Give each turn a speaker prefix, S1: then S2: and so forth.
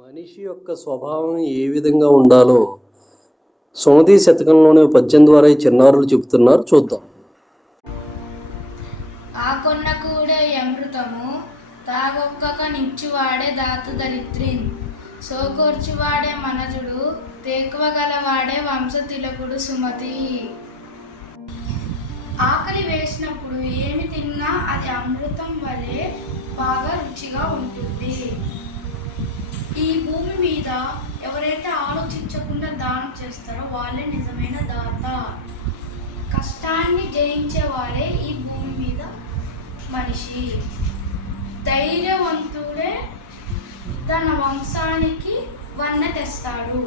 S1: మనిషి యొక్క స్వభావం ఏ విధంగా ఉండాలో సుమతి శతకంలోని పద్యం ద్వారా ఈ చిన్నారులు చెబుతున్నారు. చూద్దాం.
S2: ఆ కొన్న కూడే అమృతము తాగొక్కక నిచ్చువాడే దాతు దరిద్రిన్. సోకూర్చువాడే మనజుడు తేకువగలవాడే వంశతిలకుడు సుమతి. ఆకలి వేసినప్పుడు ఏమి తిన్నా అది అమృతం వలె బాగా రుచిగా ఉంటుంది. ఈ భూమి మీద ఎవరైతే ఆలోచించకుండా దానం చేస్తారో వాళ్ళే నిజమైన దాత. కష్టాన్ని జయించే వారే ఈ భూమి మీద మనిషి. ధైర్యవంతుడే తన వంశానికి వన్న తెస్తాడు.